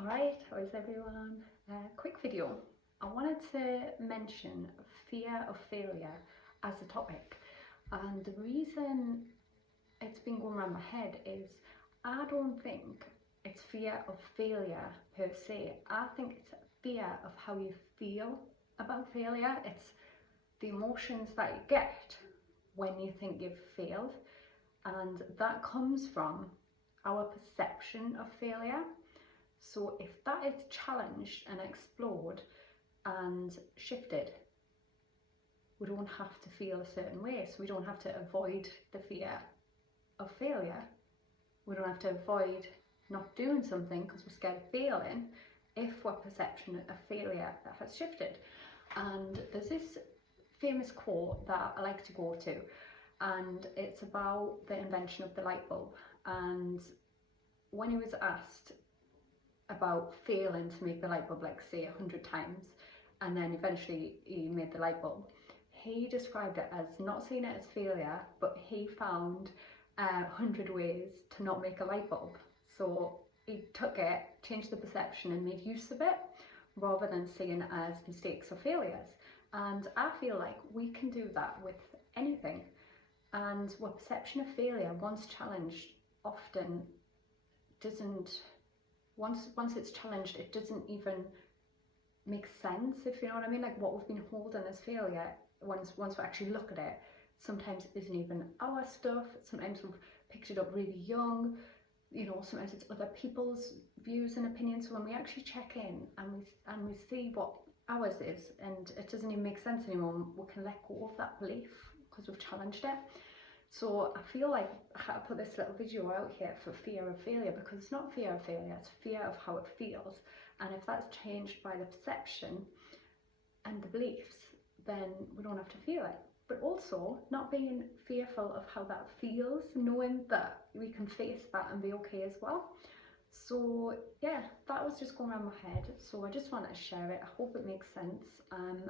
Alright, how's everyone? Quick video. I wanted to mention fear of failure as a topic, and the reason it's been going around my head is I don't think it's fear of failure per se. I think it's fear of how you feel about failure. It's the emotions that you get when you think you've failed, and that comes from our perception of failure. So if that is challenged and explored and shifted, we don't have to feel a certain way. So we don't have to avoid the fear of failure. We don't have to avoid not doing something because we're scared of failing if our perception of failure has shifted. And there's this famous quote that I like to go to, and it's about the invention of the light bulb. And when he was asked about failing to make the light bulb, like say 100 times, and then eventually he made the light bulb, he described it as not seeing it as failure, but he found 100 ways to not make a light bulb. So he took it, changed the perception and made use of it, rather than seeing it as mistakes or failures. And I feel like we can do that with anything. And our perception of failure, once challenged, often doesn't, once it's challenged, it doesn't even make sense, if you know what I mean. Like what we've been holding as failure, once we actually look at it, sometimes it isn't even our stuff. Sometimes we've picked it up really young, you know, sometimes it's other people's views and opinions. So when we actually check in and we see what ours is and it doesn't even make sense anymore, we can let go of that belief because we've challenged it. So I feel like I had to put this little video out here for fear of failure, because it's not fear of failure, it's fear of how it feels. And if that's changed by the perception and the beliefs, then we don't have to feel it. But also not being fearful of how that feels, knowing that we can face that and be okay as well. So yeah, that was just going around my head, so I just wanted to share it. I hope it makes sense.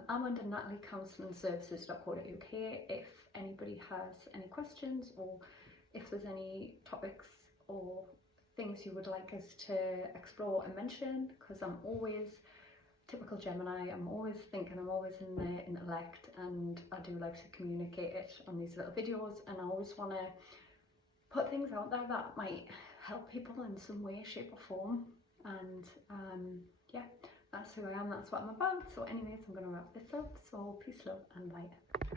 I'm under nataliecounseling.services.co.uk if anybody has any questions, or if there's any topics or things you would like us to explore and mention, because I'm always, typical Gemini, I'm always thinking, I'm always in the intellect, and I do like to communicate it on these little videos, and I always want to put things out there that might help people in some way, shape or form. And yeah, that's who I am, that's what I'm about. So anyways, I'm going to wrap this up. So peace, love and light.